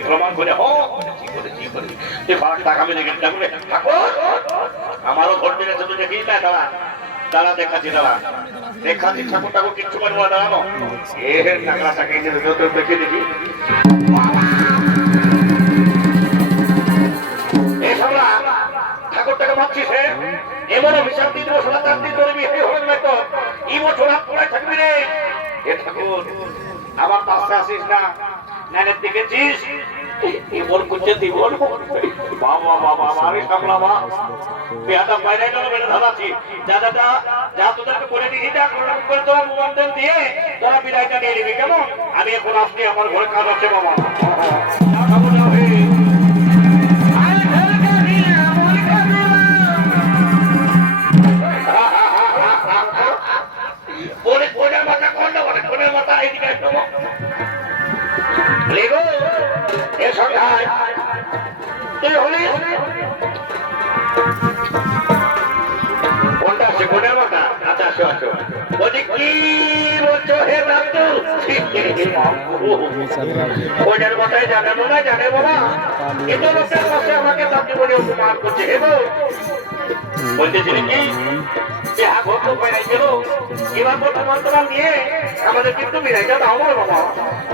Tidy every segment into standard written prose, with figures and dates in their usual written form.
প্রমাণ করে টাকা মেরে গেছে আমারও ভোট দিলে শুধু দেখি না দাঁড়া দাঁড়া দেখাচ্ছি দাঁড়া দেখাচ্ছি ঠাকুর ঠাকুর কিচ্ছু পারবো না দাঁড়ানো এর টাকাটাকে দেখে দেখি ঠাকুরটাকে ভাবছিস এমনও হিসাব দিয়ে দেবো সোনা চার দিন ধরবি হবেন না তো ইমো সোনা পড়ে থাকবি রে এ ঠাকুর আবার পাশে আসিস না নানের দেখেছিস ইমন করছে জীবন বাবা বাবা আমি সামলাবা পেয়াটা বাইরে গেল বেড়ে ধরাচ্ছি যা যা যা যা তোদেরকে বলে দিয়েছি যা করে তোমার মোবাইল দিয়ে তোরা বিদায়টা নিয়ে নিবি কেমন আমি এখন আসছি আমার ঘরে কাজ আছে বাবা খাবো না আমাদের কিন্তু বিরাইটা দাও বাবা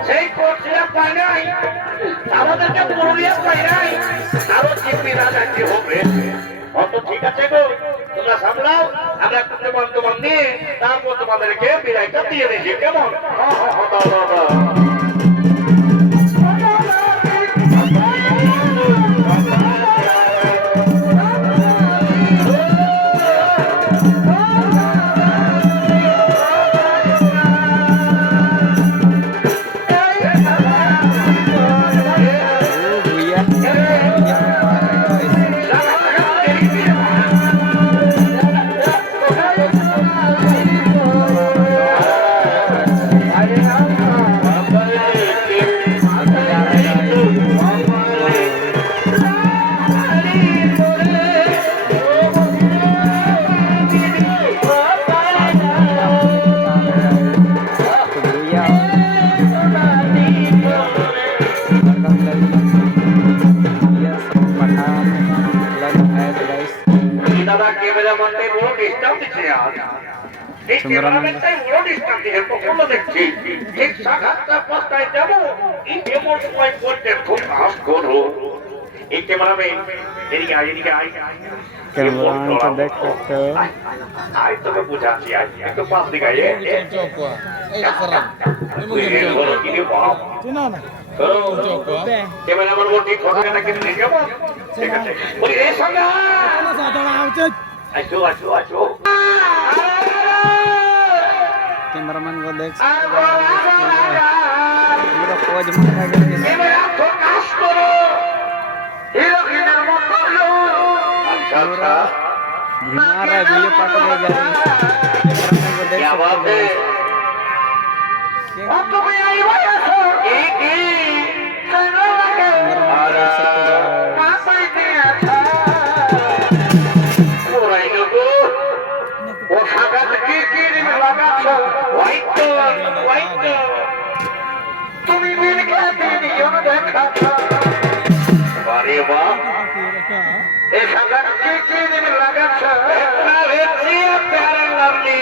সেই কোর্সিয়া পাই নাই আমাদেরকে পুরুলিয়া পাই নাই আরো চিপি না যাচ্ছি হবে অত ঠিক আছে গো তোমরা সামলাও আমরা একটু তোমার নিয়ে তারপর তোমাদেরকে বিরাইটা দিয়ে দিয়েছি কেমন कैमरामैन को देख पूरा पोज मारा गया पूरा घुमा रहा है वीडियो पार्ट में जा रहा है कैमरामैन को देख सकते प्यारा लवली